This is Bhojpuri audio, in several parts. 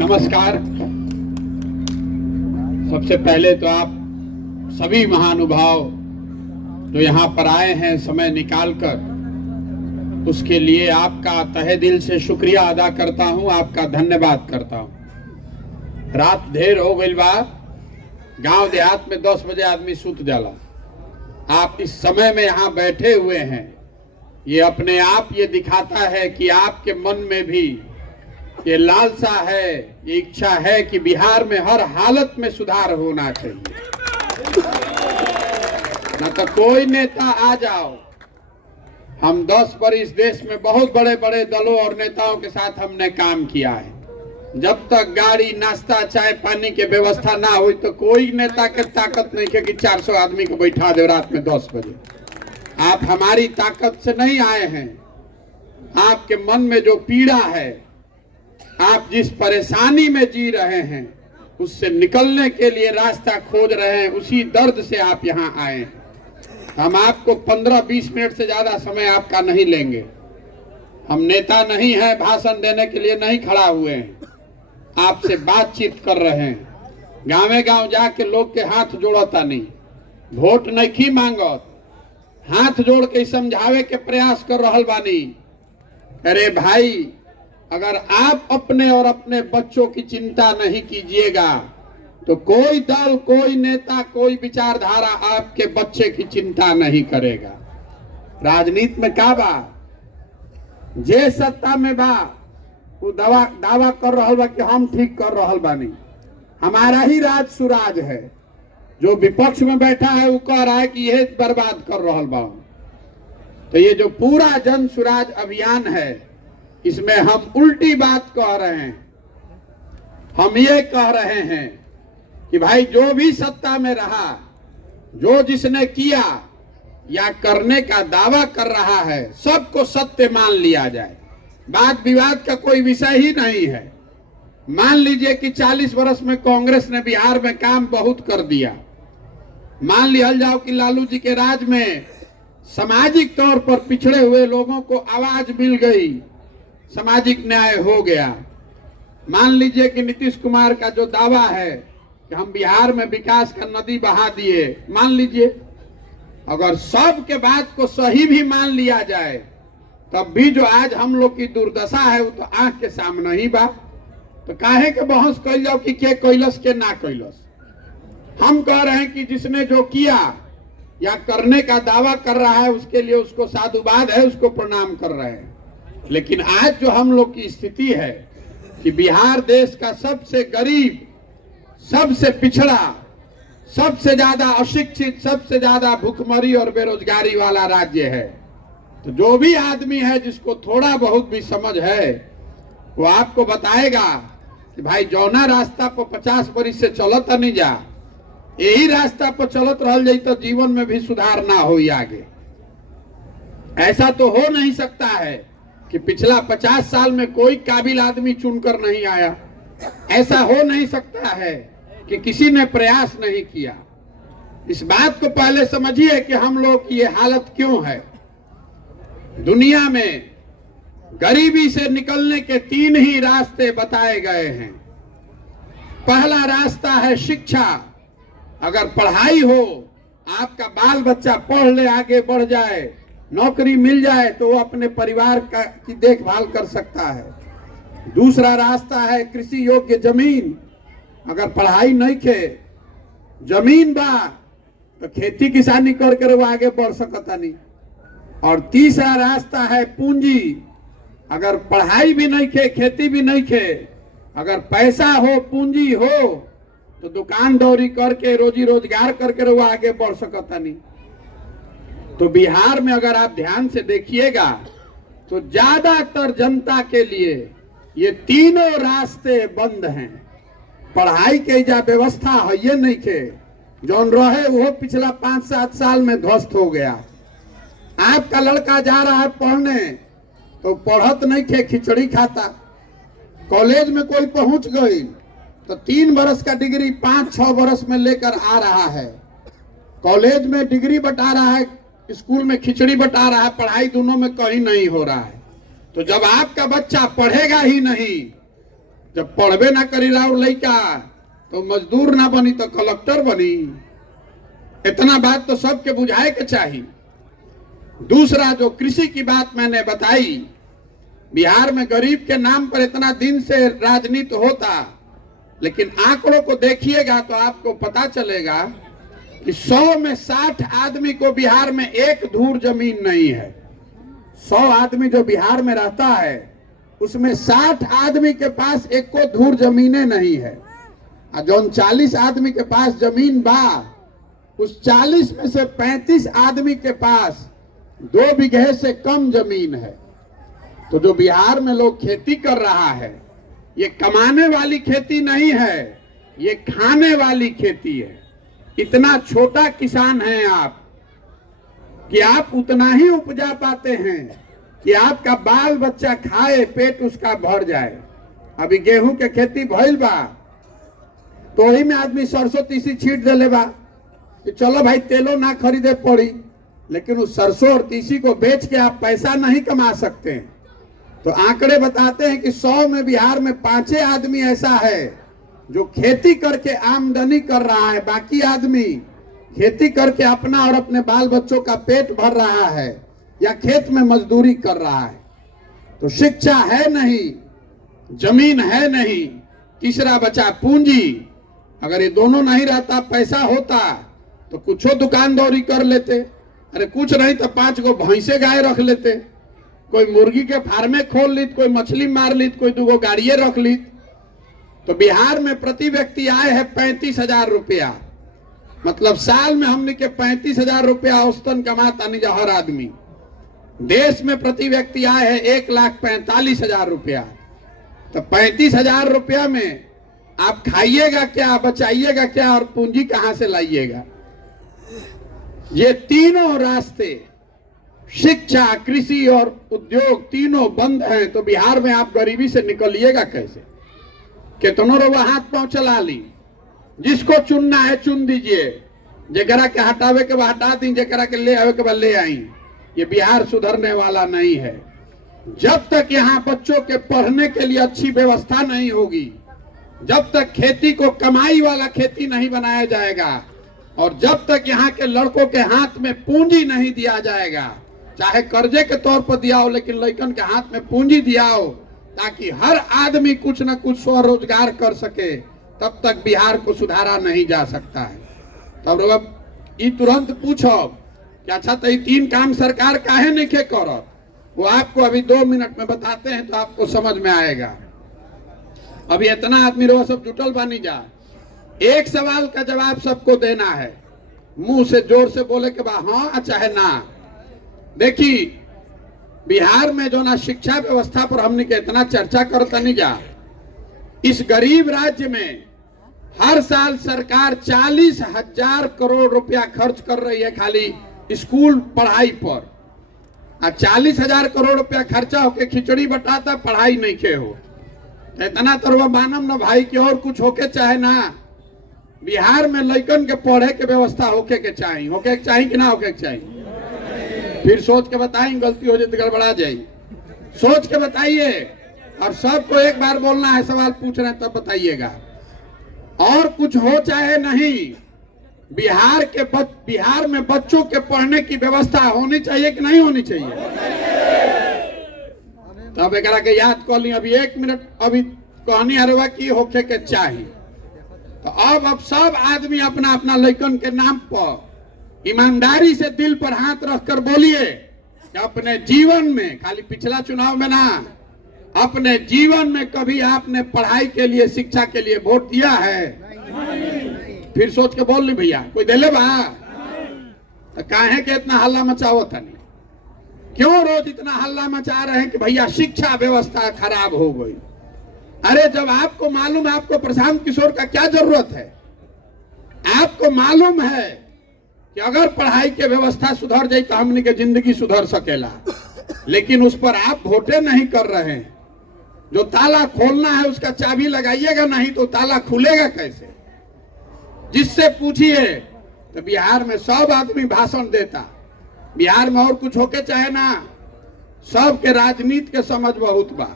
नमस्कार। सबसे पहले तो आप सभी महानुभाव जो यहाँ पर आए हैं समय निकालकर, उसके लिए आपका तहे दिल से शुक्रिया अदा करता हूँ, आपका धन्यवाद करता हूँ। रात देर हो गई बा, गांव देहात में 10 बजे आदमी सूत जाला। आप इस समय में यहाँ बैठे हुए हैं, ये अपने आप ये दिखाता है कि आपके मन में भी ये लालसा है, ये इच्छा है कि बिहार में हर हालत में सुधार होना चाहिए। न तो कोई नेता आ जाओ, हम 10 वर्ष देश में बहुत बड़े बड़े दलों और नेताओं के साथ हमने काम किया है। जब तक गाड़ी नाश्ता चाय पानी की व्यवस्था ना हुई तो कोई नेता के ताकत नहीं है कि 400 आदमी को बैठा दे रात में 10 बजे। आप हमारी ताकत से नहीं आए हैं। आपके मन में जो पीड़ा है, आप जिस परेशानी में जी रहे हैं, उससे निकलने के लिए रास्ता खोज रहे हैं, उसी दर्द से आप यहाँ आए हैं। हम आपको 15-20 मिनट से ज्यादा समय आपका नहीं लेंगे। हम नेता नहीं हैं, भाषण देने के लिए नहीं खड़ा हुए हैं, आपसे बातचीत कर रहे हैं। गाँवे गाँव जाके लोग के हाथ जोड़ता नहीं, वोट नहीं मांगत, हाथ जोड़ के समझावे के प्रयास कर रहल बानी। अरे भाई, अगर आप अपने और अपने बच्चों की चिंता नहीं कीजिएगा तो कोई दल, कोई नेता, कोई विचारधारा आपके बच्चे की चिंता नहीं करेगा। राजनीति में का बा, जे सत्ता में बा वो दावा कर रहल बा कि हम ठीक कर रहल बानी, हमारा ही राज सुराज है। जो विपक्ष में बैठा है वो कह रहा है कि यह बर्बाद कर रहल बा। तो ये जो पूरा जन सुराज अभियान है, इसमें हम उल्टी बात कह रहे हैं। हम ये कह रहे हैं कि भाई जो भी सत्ता में रहा, जो जिसने किया या करने का दावा कर रहा है, सबको सत्य मान लिया जाए। वाद विवाद का कोई विषय ही नहीं है। मान लीजिए कि 40 वर्ष में कांग्रेस ने बिहार में काम बहुत कर दिया। मान लिया जाओ कि लालू जी के राज में सामाजिक तौर पर पिछड़े हुए लोगों को आवाज मिल गई, सामाजिक न्याय हो गया। मान लीजिए कि नीतीश कुमार का जो दावा है कि हम बिहार में विकास का नदी बहा दिए, मान लीजिए, अगर सब के बात को सही भी मान लिया जाए, तब भी जो आज हम लोग की दुर्दशा है वो तो आंख के सामने ही बा। तो काहे के बहस कैल जाओ कि के कैलस के ना कैलस। हम कह रहे हैं कि जिसने जो किया या करने का दावा कर रहा है, उसके लिए उसको साधुवाद है, उसको प्रणाम कर रहे हैं। लेकिन आज जो हम लोग की स्थिति है कि बिहार देश का सबसे गरीब, सबसे पिछड़ा, सबसे ज्यादा अशिक्षित, सबसे ज्यादा भूखमरी और बेरोजगारी वाला राज्य है। तो जो भी आदमी है जिसको थोड़ा बहुत भी समझ है, वो आपको बताएगा कि भाई जौना रास्ता पर 50 वर्ष से चलत नहीं जा, यही रास्ता पर चलत रहल जाई तो जीवन में भी सुधार ना हो आगे। ऐसा तो हो नहीं सकता है कि पिछला 50 साल में कोई काबिल आदमी चुनकर नहीं आया। ऐसा हो नहीं सकता है कि किसी ने प्रयास नहीं किया। इस बात को पहले समझिए कि हम लोग की ये हालत क्यों है। दुनिया में गरीबी से निकलने के 3 ही रास्ते बताए गए हैं। पहला रास्ता है शिक्षा। अगर पढ़ाई हो, आपका बाल बच्चा पढ़ ले, आगे बढ़ जाए, नौकरी मिल जाए, तो वो अपने परिवार की देखभाल कर सकता है। दूसरा रास्ता है कृषि योग्य जमीन। अगर पढ़ाई नहीं खे, जमीन बा, तो खेती किसानी करके वो आगे बढ़ सकता नहीं। और तीसरा रास्ता है पूंजी। अगर पढ़ाई भी नहीं खे, खेती भी नहीं खे, अगर पैसा हो, पूंजी हो, तो दुकान दौरी करके रोजी रोजगार करके वो आगे बढ़ सकता नहीं। तो बिहार में अगर आप ध्यान से देखिएगा तो ज्यादातर जनता के लिए ये तीनों रास्ते बंद हैं। पढ़ाई के जा व्यवस्था है ये नहीं खे, जौन रहे वो पिछला 5-7 साल में ध्वस्त हो गया। आपका लड़का जा रहा है पढ़ने तो पढ़त नहीं खे, खिचड़ी खाता। कॉलेज में कोई पहुंच गई तो 3 वर्ष का डिग्री 5-6 वर्ष में लेकर आ रहा है। कॉलेज में डिग्री बटा रहा है, स्कूल में खिचड़ी बटा रहा है, पढ़ाई दोनों में कहीं नहीं हो रहा है। तो जब आपका बच्चा पढ़ेगा ही नहीं जब पढ़बे ना करी राउर लइका तो मजदूर ना बनी तो कलेक्टर बनी। इतना बात तो सबके बुझाए के चाहिए। दूसरा, जो कृषि की बात मैंने बताई, बिहार में गरीब के नाम पर इतना दिन से राजनीति होता, लेकिन आंकड़ों को देखिएगा तो आपको पता चलेगा कि 100 में 60 आदमी को बिहार में एक धूर जमीन नहीं है। 100 आदमी जो बिहार में रहता है उसमें 60 आदमी के पास एक को धूर जमीनें नहीं है। और जो 40 आदमी के पास जमीन बा, उस 40 में से 35 आदमी के पास 2 बीघे से कम जमीन है। तो जो बिहार में लोग खेती कर रहा है, ये कमाने वाली खेती नहीं है, ये खाने वाली खेती है। इतना छोटा किसान हैं आप कि आप उतना ही उपजा पाते हैं कि आपका बाल बच्चा खाए, पेट उसका भर जाए। अभी गेहूं के खेती भइल बा तो वही में आदमी सरसों तीसी छीट देले बा कि चलो भाई तेलो ना खरीदे पड़ी, लेकिन उस सरसों और तीसी को बेच के आप पैसा नहीं कमा सकते हैं। तो आंकड़े बताते हैं कि 100 में बिहार में 5 आदमी ऐसा है जो खेती करके आमदनी कर रहा है, बाकी आदमी खेती करके अपना और अपने बाल बच्चों का पेट भर रहा है या खेत में मजदूरी कर रहा है। तो शिक्षा है नहीं, जमीन है नहीं, तीसरा बचा पूंजी। अगर ये दोनों नहीं रहता, पैसा होता तो कुछो दुकानदारी कर लेते, अरे कुछ नहीं तो 5 गो भैंसे गाय रख लेते, कोई मुर्गी के फार्मे खोल लीत, कोई मछली मार लीत, कोई 2 गो गाड़िए रख लीत। तो बिहार में प्रति व्यक्ति आय है 35,000 रुपया, मतलब साल में हमने के 35,000 रुपया औसतन कमाता नहीं जा हर आदमी। देश में प्रति व्यक्ति आय है 1,45,000 रुपया। तो 35,000 रुपया में आप खाइएगा क्या, बचाइएगा क्या और पूंजी कहां से लाइएगा? ये तीनों रास्ते, शिक्षा, कृषि और उद्योग, तीनों बंद हैं। तो बिहार में आप गरीबी से निकलिएगा कैसे? कितनों रोवा हाथ पांव चला ली, जिसको चुनना है चुन दीजिए, जकरा के हटावे के बाद हटा दी, जकरा के ले आवे के बाद ले आई। ये बिहार सुधरने वाला नहीं है। जब तक यहाँ बच्चों के पढ़ने के लिए अच्छी व्यवस्था नहीं होगी, जब तक खेती को कमाई वाला खेती नहीं बनाया जाएगा, और जब तक यहाँ के लड़कों के हाथ में पूंजी नहीं दिया जाएगा, चाहे कर्जे के तौर पर दिया हो, लेकिन लड़कन के हाथ में पूंजी दिया हो ताकि हर आदमी कुछ न कुछ स्वरोजगार कर सके, तब तक बिहार को सुधारा नहीं जा सकता है। तब ये तुरंत पूछो कि अच्छा तो ये 3 काम सरकार काहे नहीं के करत, वो आपको अभी 2 मिनट में बताते हैं तो आपको समझ में आएगा। अभी इतना आदमी रो सब जुटल बानी जा, एक सवाल का जवाब सबको देना है, मुंह से जोर से बोले के बाद हाँ चाहे ना। देखिए बिहार में जो ना शिक्षा व्यवस्था पर हमने के इतना चर्चा करता नहीं जा, इस गरीब राज्य में हर साल सरकार 40,000 करोड़ रुपया खर्च कर रही है खाली स्कूल पढ़ाई पर। 40,000 करोड़ रुपया खर्चा होके खिचड़ी बटाता, पढ़ाई नहीं के हो। तो इतना तरवा मानम न भाई कि और कुछ होके चाहे ना, बिहार में लड़कन के पढ़े के व्यवस्था होके के चाहिए कि ना होके के चाहिए? फिर सोच के बताएं, गलती हो जाए तो गड़बड़ा जाए, सोच के बताइए। और सबको एक बार बोलना है, सवाल पूछ रहे हैं तब बताइएगा। और कुछ हो चाहे नहीं, बिहार में बच्चों के पढ़ने की व्यवस्था होनी चाहिए कि नहीं होनी चाहिए? तब एक के याद कर ली, अभी 1 मिनट अभी कहनी हरवा की होके के चाहिए। तो अब सब आदमी अपना अपना लड़कन के नाम पर ईमानदारी से दिल पर हाथ रखकर बोलिए कि अपने जीवन में, खाली पिछला चुनाव में ना, अपने जीवन में कभी आपने पढ़ाई के लिए, शिक्षा के लिए वोट दिया है? फिर सोच के बोल ली भैया, कोई दिले बा? तो काहे के इतना हल्ला मचाओ था? नहीं, क्यों रोज इतना हल्ला मचा रहे हैं कि भैया शिक्षा व्यवस्था खराब हो गई? अरे जब आपको मालूम है आपको प्रशांत किशोर का क्या जरूरत है, आपको मालूम है कि अगर पढ़ाई की व्यवस्था सुधर जाए तो हमने के जिंदगी सुधर सकेला, लेकिन उस पर आप वोटे नहीं कर रहे हैं। जो ताला खोलना है उसका चाबी लगाइएगा नहीं तो ताला खुलेगा कैसे? जिससे पूछिए तो बिहार में सब आदमी भाषण देता, बिहार में और कुछ होके चाहे ना, सबके राजनीति के समझ बहुत बा।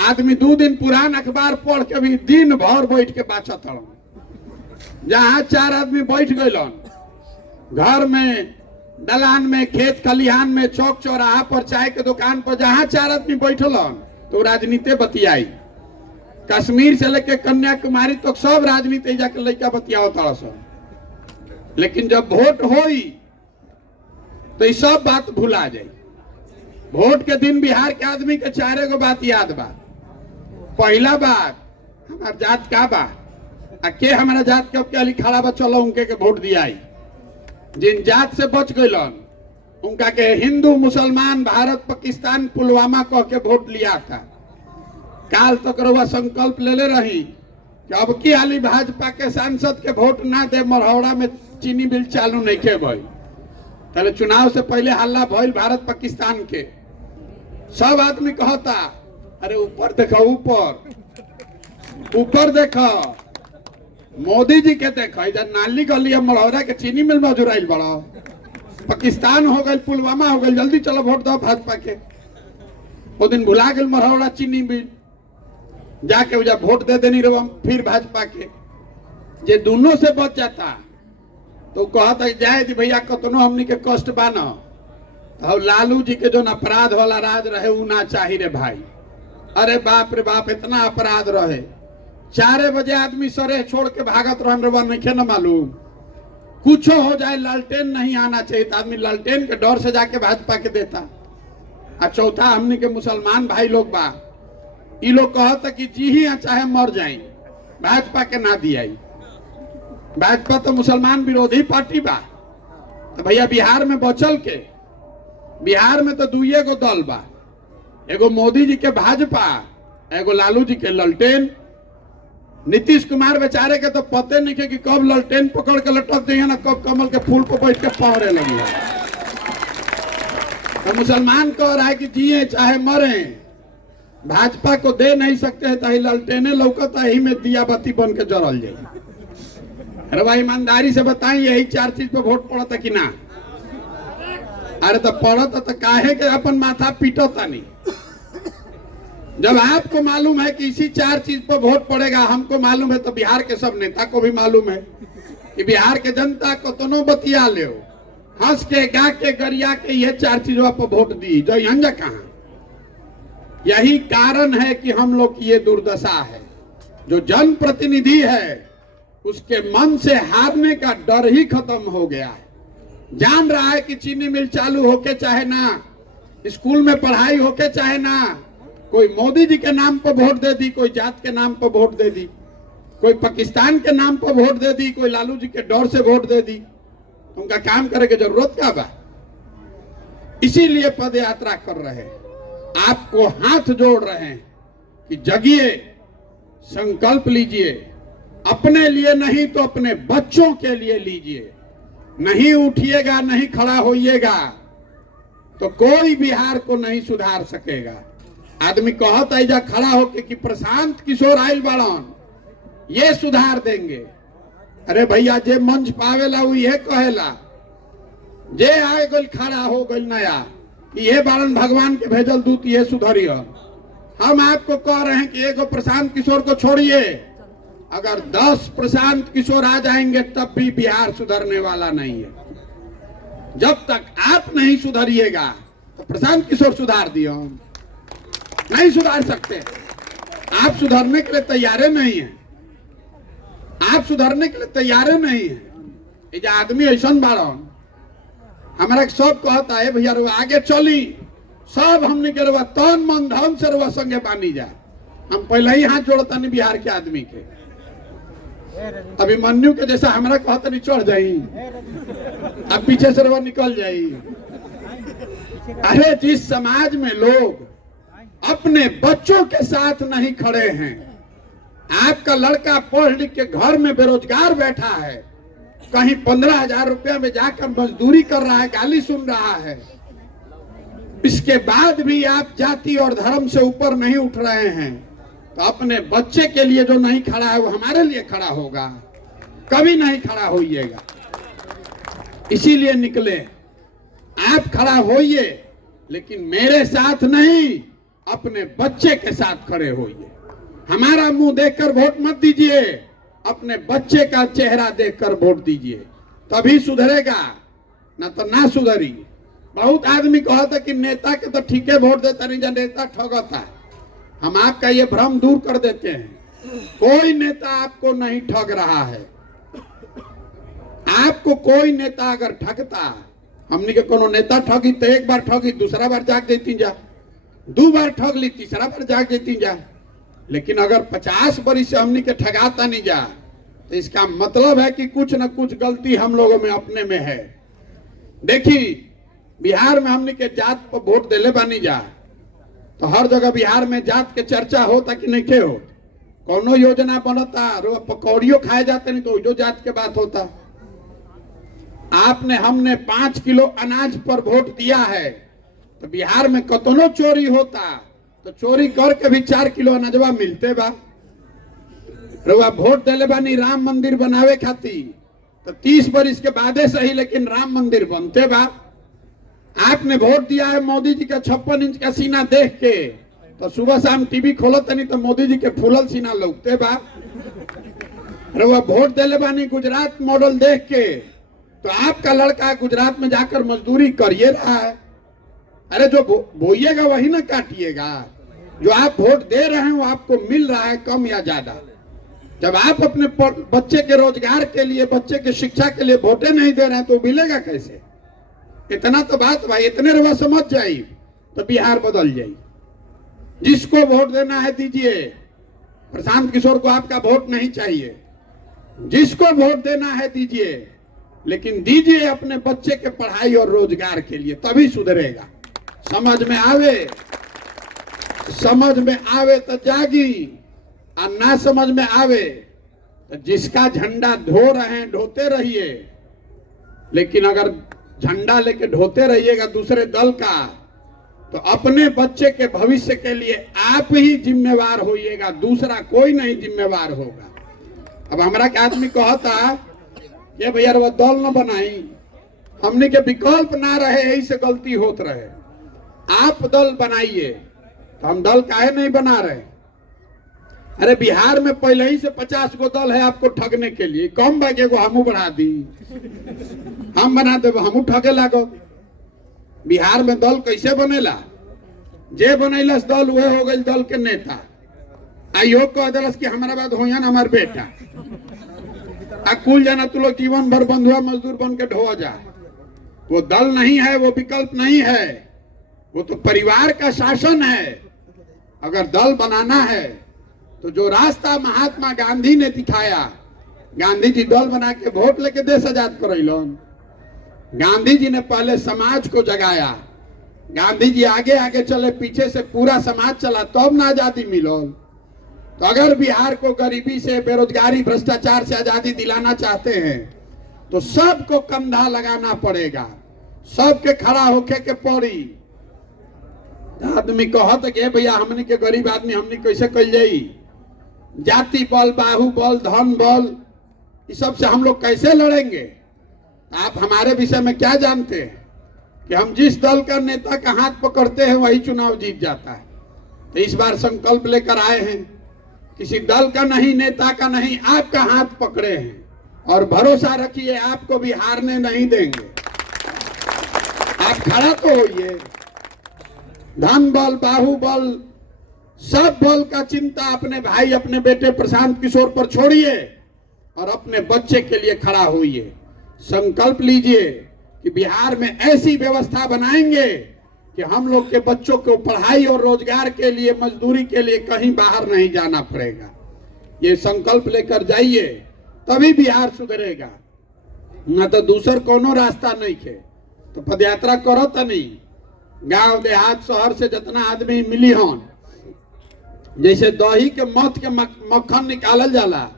आदमी 2 दिन पुरान अखबार पढ़ के भी दिन भर बैठ के बाचत हड़न। जहां 4 आदमी बैठ गइलन, घर में, दलान में, खेत खलिहान में, चौक चौराहा पर, चाय के दुकान पर, जहां 4 आदमी बैठलन तो राजनीति बतियाई। कश्मीर से लेके कन्याकुमारी तक सब राजनीति जाके लड़का बतियाओ तड़सन। लेकिन जब वोट होई तो ये सब बात भुला जाए। वोट के दिन बिहार के आदमी के 4 गो बात याद बा। पहला बात, हमार जात का बा, के हमारा जात के अब खड़ा बा, चलो उनके के वोट दियाई। जिन जात से बच गइलन उनका के हिंदू मुसलमान भारत पाकिस्तान पुलवामा कह के वोट लिया था। काल तक रउआ संकल्प लेले रही कि अब की हाली भाजपा के सांसद के वोट ना दे, मरहौड़ा में चीनी मिल चालू नहीं के भई। पहले चुनाव से पहले हल्ला भइल भारत पाकिस्तान के। सब आदमी कहता अरे ऊपर देखो, ऊपर देखो, मोदी जी के देखो, इधर नाली गली मरहौड़ा के चीनी मिल में जुराइल बड़ा, पाकिस्तान हो गई, पुलवामा हो गई, जल्दी चलो वोट दो भाजपा के। वो दिन भुला गए मरहौड़ा चीनी मिल, जाके उजा वोट दे देनी रहो फिर भाजपा के। जे दोनों से बच जाता तो कहता जाए थी भैया कतनो हमनी के कष्ट बा न, तो लालू जी के जो अपराध वाला राज रहे उ ना चाही रे भाई। अरे बाप रे बाप, इतना अपराध रहे। 4 बजे आदमी सरे छोड़ के भागत रहे, नहीं न मालूम कुछ हो जाए, लालटेन नहीं आना चाहिए, तो आदमी लालटेन के डर से जाके भाजपा के देता। और चौथा, हमनी के मुसलमान भाई लोग बा, ये लोग कहता कि जी ही चाहे मर जाए, भाजपा के ना दियाई। भाजपा तो मुसलमान विरोधी पार्टी बा। तो भैया बिहार में बचल के, बिहार में तो 2 गो दल बा, एगो मोदी जी के भाजपा, एगो लालू जी के ललटेन। नीतीश कुमार बेचारे के तो पते नहीं के कि कब ललटेन पकड़ के लटक देंगे ना कब कमल के फूल पर बैठ के पौड़े लगे। तो मुसलमान कह रहा है कि जिए चाहे मरे, भाजपा को दे नहीं सकते हैं, तो ललटेने लौकता ही में दिया बत्ती बन के जरल जाए। अरे भाई ईमानदारी से बताएं, यही 4 चीज पे वोट पड़ता कि ना? अरे तो पड़ता तो काहे के अपन माथा पीटता नहीं? जब आपको मालूम है कि इसी 4 चीज पर वोट पड़ेगा, हमको मालूम है, तो बिहार के सब नेता को भी मालूम है कि बिहार के जनता को तो बतिया ले, हंस के गा के गरिया के ये 4 चीजों पर वोट दी, जो यहाँ कहा। यही कारण है कि हम लोग की ये दुर्दशा है। जो जनप्रतिनिधि है उसके मन से हारने का डर ही खत्म हो गया है। जान रहा है कि चीनी मिल चालू होके चाहे ना, स्कूल में पढ़ाई होके चाहे ना, कोई मोदी जी के नाम पर वोट दे दी, कोई जात के नाम पर वोट दे दी, कोई पाकिस्तान के नाम पर वोट दे दी, कोई लालू जी के डर से वोट दे दी, उनका काम करे की जरूरत क्या बा? इसीलिए पद यात्रा कर रहे हैं, आपको हाथ जोड़ रहे हैं कि जगिए, संकल्प लीजिए, अपने लिए नहीं तो अपने बच्चों के लिए लीजिए। नहीं उठिएगा, नहीं खड़ा होइएगा तो कोई बिहार को नहीं सुधार सकेगा। आदमी कहता है जा खड़ा होके कि प्रशांत किशोर आइल बाड़न, ये सुधार देंगे। अरे भैया, जे मंच पावेला वो ये कहेला, जे आए गल खड़ा हो गल नया, ये बाड़न भगवान के भेजल दूत, ये सुधरिए। हम आपको कह रहे हैं कि एगो प्रशांत किशोर को छोड़िए, अगर 10 प्रशांत किशोर आ जाएंगे तब भी बिहार सुधरने वाला नहीं है। जब तक आप नहीं सुधरिएगा तो प्रशांत किशोर सुधार दिए, हम नहीं सुधार सकते। आप सुधरने के लिए तैयार नहीं है, आप सुधरने के लिए तैयार नहीं है। ये आदमी ऐसा बाड़न, हमारा सब कहता है भैया रुआ आगे चली, सब हमने के रुआ तन मन धन से रुआ संगे बानी जा। हम पहले ही हाथ जोड़ता नहीं बिहार के आदमी के। अभी मन्नू के जैसा हमारा कहता नहीं चढ़ जाई, अब पीछे से रुआ निकल जाई। अरे जिस समाज में लोग अपने बच्चों के साथ नहीं खड़े हैं, आपका लड़का पढ़ लिख के घर में बेरोजगार बैठा है, कहीं 15,000 रुपया में जाकर मजदूरी कर रहा है, गाली सुन रहा है, इसके बाद भी आप जाति और धर्म से ऊपर नहीं उठ रहे हैं, तो अपने बच्चे के लिए जो नहीं खड़ा है वो हमारे लिए खड़ा होगा? कभी नहीं खड़ा होइएगा। इसीलिए निकले, आप खड़ा होइए, लेकिन मेरे साथ नहीं, अपने बच्चे के साथ खड़े होइए। हमारा मुंह देखकर वोट मत दीजिए, अपने बच्चे का चेहरा देखकर वोट दीजिए, तभी सुधरेगा, ना तो ना सुधरी। बहुत आदमी कहता कि नेता के तो ठीक है वोट देता नहीं, नेता ठगता है। हम आपका ये भ्रम दूर कर देते हैं, कोई नेता आपको नहीं ठग रहा है। आपको कोई नेता अगर ठगता, हमने के कोनो नेता ठगी तो एक बार ठगी, दूसरा बार जाग देती जा, दो बार ठग ली, तीसरा बार जाग देती जा। लेकिन अगर 50 बरिस से हमने के ठगाता नहीं जा, तो इसका मतलब है कि कुछ न कुछ गलती हम लोगों में अपने में है। देखिए बिहार में हमने के जात पर वोट देले बानी जा, तो हर जगह बिहार में जात के चर्चा होता कि नहीं के हो, कोनो योजना बनता, पकौड़ियों खाए जाते नहीं तो जो जात के बात होता। आपने हमने 5 किलो अनाज पर वोट दिया है, तो बिहार में कतनो चोरी होता तो चोरी करके भी 4 किलो अनाजवा मिलते बा। रुआ वोट देले बानी राम मंदिर बनावे खाती, तो 30 बरिस के बादे सही लेकिन राम मंदिर बनते बा। आपने वोट दिया है मोदी जी का 56 इंच का सीना देख के, तो सुबह शाम टीवी खोलत नहीं तो मोदी जी के फूलल सीना लौकते बा। रुआ वोट देले बानी गुजरात मॉडल देख के, तो आपका लड़का गुजरात में जाकर मजदूरी करिए रहा है। अरे जो बोइएगा वही ना काटिएगा, जो आप वोट दे रहे हैं वो आपको मिल रहा है कम या ज्यादा। जब आप अपने बच्चे के रोजगार के लिए, बच्चे के शिक्षा के लिए वोटे नहीं दे रहे हैं तो मिलेगा कैसे? इतना तो बात भाई, इतने रुआ समझ जाइए तो बिहार बदल जाए। जिसको वोट देना है दीजिए, प्रशांत किशोर को आपका वोट नहीं चाहिए। जिसको वोट देना है दीजिए, लेकिन दीजिए अपने बच्चे के पढ़ाई और रोजगार के लिए, तभी सुधरेगा। समझ में आवे तो जागी, और ना समझ में आवे तो जिसका झंडा ढो रहे हैं ढोते रहिए। लेकिन अगर झंडा लेके ढोते रहिएगा दूसरे दल का, तो अपने बच्चे के भविष्य के लिए आप ही जिम्मेवार होइएगा, दूसरा कोई नहीं जिम्मेवार होगा। अब हमारा के आदमी कहता ये भैया वो दल न बनाई, हमने के विकल्प ना रहे, यही से गलती होत रहे। आप दल बनाइए, तो हम दल काहे नहीं बना रहे? अरे बिहार में पहले ही से 50 गो दल है आपको ठगने के लिए, कम बागे को हमू बढ़ा दी, हम बना दे हमू ठगे लागो। बिहार में दल कैसे बनेला? जे बनैलस दल वह हो गई दल के नेता। आयोग कह दिलस कि हमारा बात होयन हमार बेटा, कुल जाना तू लोग जीवन भर बंधुआ मजदूर बन के ढो जा। वो दल नहीं है, वो विकल्प नहीं है, वो तो परिवार का शासन है। अगर दल बनाना है तो जो रास्ता महात्मा गांधी ने दिखाया, गांधी जी दल बना के वोट लेके देश आजाद करैलन। गांधी जी ने पहले समाज को जगाया, गांधी जी आगे आगे चले, पीछे से पूरा समाज चला, तब ना आजादी मिलल। तो अगर बिहार को गरीबी से, बेरोजगारी, भ्रष्टाचार से आजादी दिलाना चाहते हैं तो सबको कंधा लगाना पड़ेगा, सबके खड़ा होके के पड़ी। आदमी कहत कि भैया हमने के गरीब आदमी हमने कैसे कल जाई, जाति बल, बाहुबल, धन बल, इस सब से हम लोग कैसे लड़ेंगे? आप हमारे विषय में क्या जानते हैं कि हम जिस दल का नेता का हाथ पकड़ते हैं वही चुनाव जीत जाता है। तो इस बार संकल्प लेकर आए हैं, किसी दल का नहीं, नेता का नहीं, आपका हाथ पकड़े हैं, और भरोसा रखिए आपको भी हारने नहीं देंगे। आप खड़ा तो होइए। धन बल, बाहुबल, सब बल का चिंता अपने भाई, अपने बेटे प्रशांत किशोर पर छोड़िए और अपने बच्चे के लिए खड़ा होइए। संकल्प लीजिए कि बिहार में ऐसी व्यवस्था बनाएंगे कि हम लोग के बच्चों को पढ़ाई और रोजगार के लिए, मजदूरी के लिए कहीं बाहर नहीं जाना पड़ेगा। ये संकल्प लेकर जाइए, तभी बिहार सुधरेगा, न तो दूसर कोनो रास्ता नहीं है। तो पदयात्रा करो तो नहीं, गांव देहात शहर से जितना आदमी मिली हों, जैसे दही के मथ के मक्खन निकालल जाला,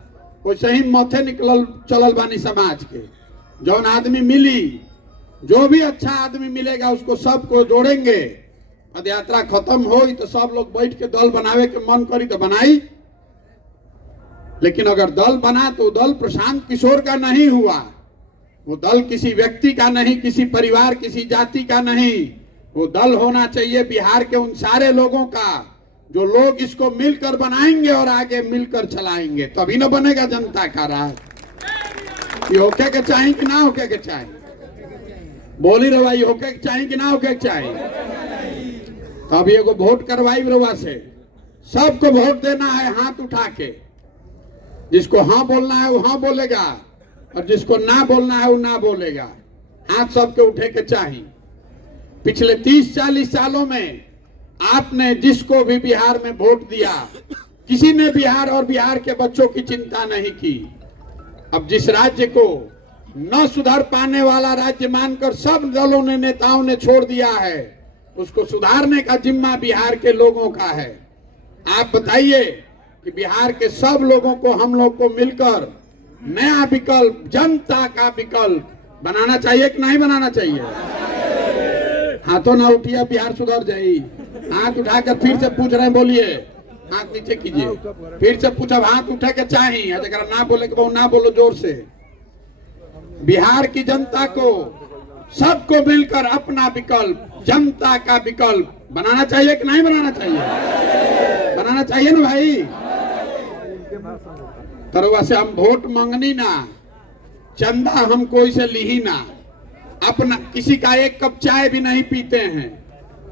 वैसे ही मथे निकलल चलल बानी समाज के। जौन आदमी मिली, जो भी अच्छा आदमी मिलेगा उसको सबको जोड़ेंगे। पदयात्रा खत्म हो तो सब लोग बैठ के दल बनावे के मन करी तो बनाई। लेकिन अगर दल बना तो दल प्रशांत किशोर का नहीं हुआ, वो दल किसी व्यक्ति का नहीं, किसी परिवार, किसी जाति का नहीं, वो दल होना चाहिए बिहार के उन सारे लोगों का जो लोग इसको मिलकर बनाएंगे और आगे मिलकर चलाएंगे, तभी न बनेगा जनता का राज। ये होके के चाहिए कि ना होके के चाहिए? बोली रवा, ये होके के चाहिए कि ना होके के चाहिए? तब एगो वोट करवाई रवा से, सबको वोट देना है हाथ उठा के। जिसको हाँ बोलना है वो हाँ बोलेगा और जिसको ना बोलना है वो ना बोलेगा। हाथ सबके उठे के चाहिए। पिछले 30-40 सालों में आपने जिसको भी बिहार में वोट दिया, किसी ने बिहार और बिहार के बच्चों की चिंता नहीं की। अब जिस राज्य को न सुधर पाने वाला राज्य मानकर सब दलों ने, नेताओं ने छोड़ दिया है, उसको सुधारने का जिम्मा बिहार के लोगों का है। आप बताइए कि बिहार के सब लोगों को, हम लोग को मिलकर नया विकल्प, जनता का विकल्प बनाना चाहिए कि नहीं बनाना चाहिए? हाथों ना उठिए, बिहार सुधर जाए। हाथ उठाकर फिर से पूछ रहे हैं, बोलिए। हाथ नीचे कीजिए, फिर से पूछा। हाथ उठे के चाहिए, अगर ना बोले के ना बोलो जोर से। बिहार की जनता को, सबको मिलकर अपना विकल्प, जनता का विकल्प बनाना चाहिए कि नहीं बनाना चाहिए? बनाना चाहिए ना भाई। तरवा से हम वोट मांगनी ना, चंदा हम कोई से ली ना, अपना किसी का एक कप चाय भी नहीं पीते हैं।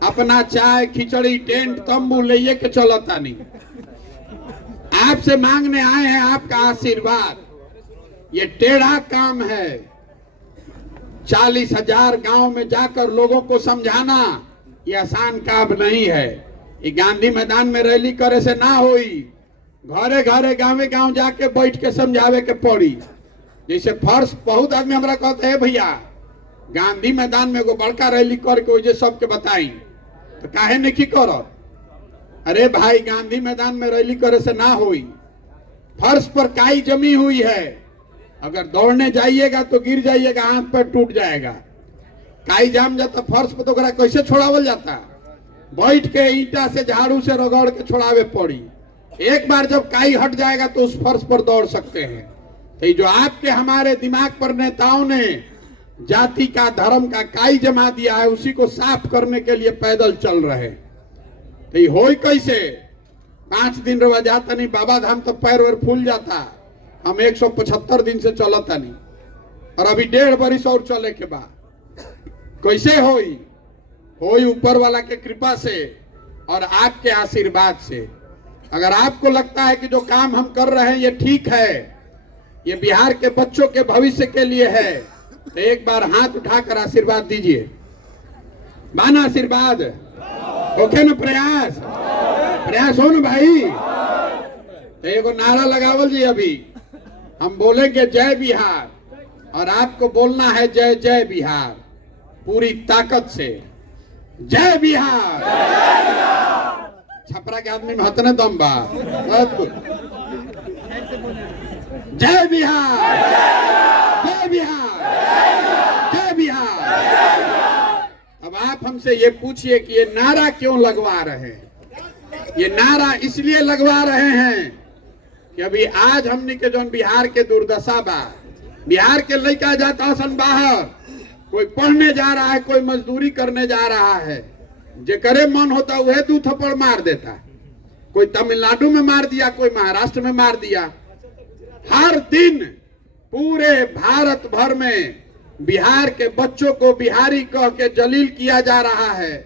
अपना चाय, खिचड़ी, टेंट, तंबू ले के चलता नहीं। आपसे मांगने आए हैं आपका आशीर्वाद। ये टेढ़ा काम है। 40,000 गांव में जाकर लोगों को समझाना ये आसान काम नहीं है। ये गांधी मैदान में रैली करे से ना होई, घरे घरे गाँव गांव जाके बैठ के समझावे के पड़ी। जैसे फर्श, बहुत आदमी हमरा कहते हैं भैया गांधी मैदान में एगो बड़का रैली करके वजह सबके बताई, तो काहे नहीं करो? अरे भाई, गांधी मैदान में रैली करे से ना होई। फर्श पर काई जमी हुई है, अगर दौड़ने जाइएगा तो गिर जाइएगा, हाथ पैर टूट जाएगा। काई जाम जाता फर्श पर तो कैसे छोड़ावल जाता? बैठ के ईंटा से, झाड़ू से रगड़ के छोड़ावे पड़ी। एक बार जब काई हट जाएगा तो उस फर्श पर दौड़ सकते हैं। तो जो आपके हमारे दिमाग पर नेताओं ने जाति का, धर्म का काई जमा दिया है, उसी को साफ करने के लिए पैदल चल रहे। तो ये हो कैसे? 5 दिन रवा जाता नहीं बाबा धाम, तो पैर वैर फूल जाता। हम 175 दिन से चलता नहीं, और अभी 1.5 बरिस और चले के बाद कैसे होई? होई ऊपर वाला के कृपा से और आपके आशीर्वाद से। अगर आपको लगता है कि जो काम हम कर रहे हैं ये ठीक है, ये बिहार के बच्चों के भविष्य के लिए है, तो एक बार हाथ उठाकर आशीर्वाद दीजिए। माना आशीर्वाद ओके ना? प्रयास हो ना भाई। तो एगो नारा लगावल जी। अभी हम बोलेंगे जय बिहार, और आपको बोलना है जय जय बिहार, पूरी ताकत से। जय बिहार। छपरा के आदमी में हतने दम बा। जय बिहार, जय बिहार, जय बिहार। अब आप हमसे ये पूछिए कि ये नारा क्यों लगवा रहे हैं? ये नारा इसलिए लगवा रहे हैं कि अभी आज हमने के जो बिहार के दुर्दशा बा, बिहार के लड़का जाता सन बाहर, कोई पढ़ने जा रहा है, कोई मजदूरी करने जा रहा है, जे करे मन होता वह 2 थप्पड़ मार देता। कोई तमिलनाडु में मार दिया, कोई महाराष्ट्र में मार दिया। हर दिन पूरे भारत भर में बिहार के बच्चों को बिहारी कह के जलील किया जा रहा है,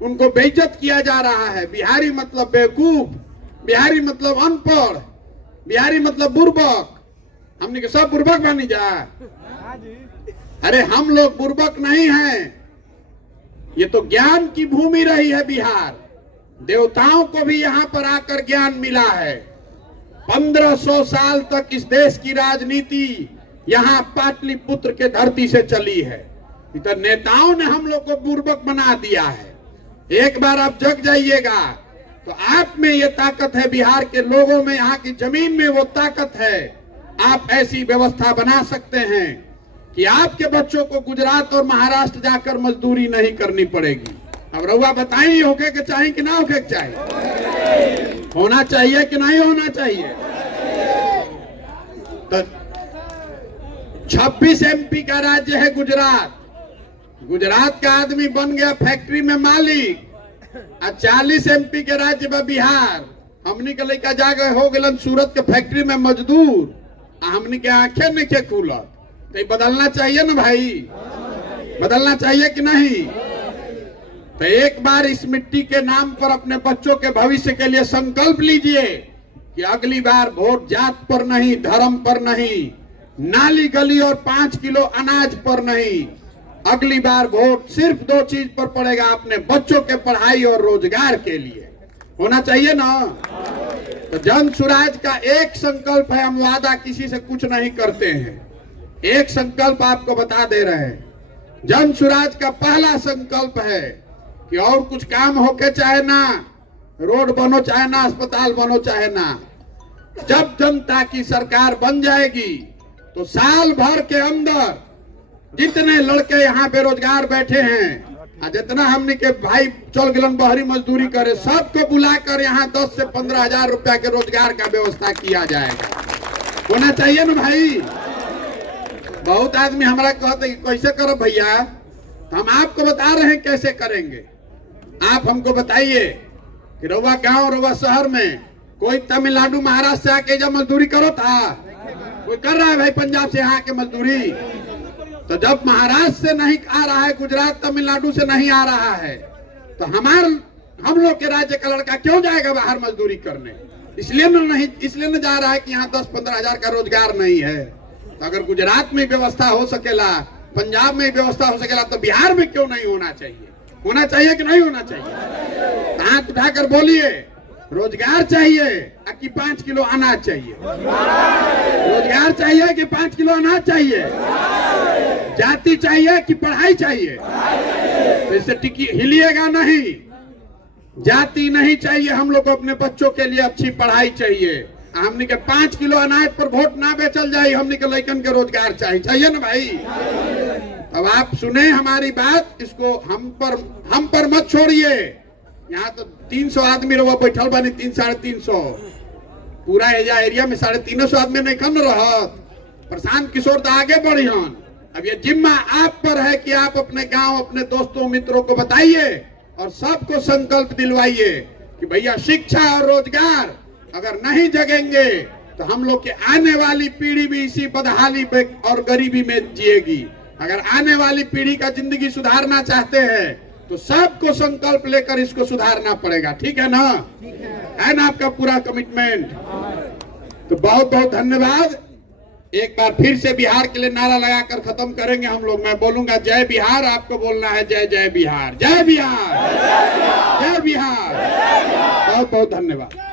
उनको बेइज्जत किया जा रहा है। बिहारी मतलब बेवकूफ, बिहारी मतलब अनपढ़, बिहारी मतलब बुर्बक। हमने के सब बुर्बक मानी जा। अरे हम लोग बुर्बक नहीं हैं, ये तो ज्ञान की भूमि रही है बिहार। देवताओं को भी यहाँ पर आकर ज्ञान मिला है। 1500 साल तक इस देश की राजनीति यहाँ पाटलिपुत्र के धरती से चली है। इधर नेताओं ने हम लोग को बुर्बक बना दिया है। एक बार आप जग जाइएगा तो आप में ये ताकत है, बिहार के लोगों में, यहाँ की जमीन में वो ताकत है। आप ऐसी व्यवस्था बना सकते हैं कि आपके बच्चों को गुजरात और महाराष्ट्र जाकर मजदूरी नहीं करनी पड़ेगी। अब रउआ बताइए होके के चाहिए कि ना होके के चाहिए? होना चाहिए कि नहीं होना चाहिए? तो 26 MP का राज्य है गुजरात, गुजरात का आदमी बन गया फैक्ट्री में मालिक, 40 MP के राज्य में बिहार, हमनी के लड़का जाके हो गए सूरत के फैक्ट्री में मजदूर, हमनी के आंखें नहीं के खुलत। तो बदलना चाहिए ना भाई, बदलना चाहिए कि नहीं? तो एक बार इस मिट्टी के नाम पर अपने बच्चों के भविष्य के लिए संकल्प लीजिए कि अगली बार वोट जात पर नहीं, धर्म पर नहीं, नाली गली और 5 किलो अनाज पर नहीं, अगली बार वोट सिर्फ 2 चीज पर पड़ेगा, अपने बच्चों के पढ़ाई और रोजगार के लिए। होना चाहिए ना? तो जन स्वराज का एक संकल्प है, हम वादा किसी से कुछ नहीं करते हैं, एक संकल्प आपको बता दे रहे हैं। जन स्वराज का पहला संकल्प है कि और कुछ काम होके चाहे ना, रोड बनो चाहे ना, अस्पताल बनो चाहे ना, जब जनता की सरकार बन जाएगी तो साल भर के अंदर जितने लड़के यहाँ बेरोजगार बैठे हैं, जितना हमने के भाई चल गिलन बहरी मजदूरी करे, सबको बुलाकर यहाँ 10 से 15 हजार रुपया के रोजगार का व्यवस्था किया जाएगा। होना चाहिए ना भाई? बहुत आदमी हमारा कहते कि कैसे करो भैया, तो हम आपको बता रहे हैं कैसे करेंगे। आप हमको बताइए कि रउआ गांव रउआ शहर में कोई तमिलनाडु महाराष्ट्र से आके जब मजदूरी करो था? कोई कर रहा है भाई पंजाब से यहाँ के मजदूरी? तो जब महाराष्ट्र से नहीं आ रहा है, गुजरात तमिलनाडु से नहीं आ रहा है, तो हम लोग के राज्य का लड़का क्यों जाएगा बाहर मजदूरी करने? इसलिए न जा रहा है कि यहाँ 10-15 हजार का रोजगार नहीं है। तो अगर गुजरात में व्यवस्था हो सकेला, पंजाब में व्यवस्था हो सकेला, तो बिहार में क्यों नहीं होना चाहिए? होना चाहिए कि नहीं होना चाहिए? हाथ उठाकर बोलिए, रोजगार चाहिए कि 5 किलो अनाज चाहिए? रोजगार चाहिए कि 5 किलो अनाज चाहिए? जाति चाहिए कि पढ़ाई चाहिए? तो इससे टिकी हिलिएगा नहीं। जाति नहीं चाहिए, हम लोग को अपने बच्चों के लिए अच्छी पढ़ाई चाहिए। हमने के 5 किलो अनाज पर वोट ना बेचल जाए, हमने के लड़कन के रोजगार चाहिए ना भाई? अब आप सुने हमारी बात, इसको हम पर मत छोड़िए। यहाँ तो 300 आदमी रहो बैठल बानी, 300-350 पूरा एरिया में 350 आदमी नहीं खन रहत। प्रशांत किशोर तो आगे बढ़ी हन। अब ये जिम्मा आप पर है कि आप अपने गांव, अपने दोस्तों मित्रों को बताइए और सबको संकल्प दिलवाइए कि भैया शिक्षा और रोजगार अगर नहीं जगेंगे तो हम लोग की आने वाली पीढ़ी भी इसी बदहाली और गरीबी में जिएगी। अगर आने वाली पीढ़ी का जिंदगी सुधारना चाहते हैं तो सबको संकल्प लेकर इसको सुधारना पड़ेगा। ठीक है ना? है ना आपका पूरा कमिटमेंट? तो बहुत बहुत धन्यवाद। एक बार फिर से बिहार के लिए नारा लगाकर खत्म करेंगे हम लोग। मैं बोलूंगा जय बिहार, आपको बोलना है जय जय बिहार, जय बिहार, जय बिहार। बहुत बहुत धन्यवाद।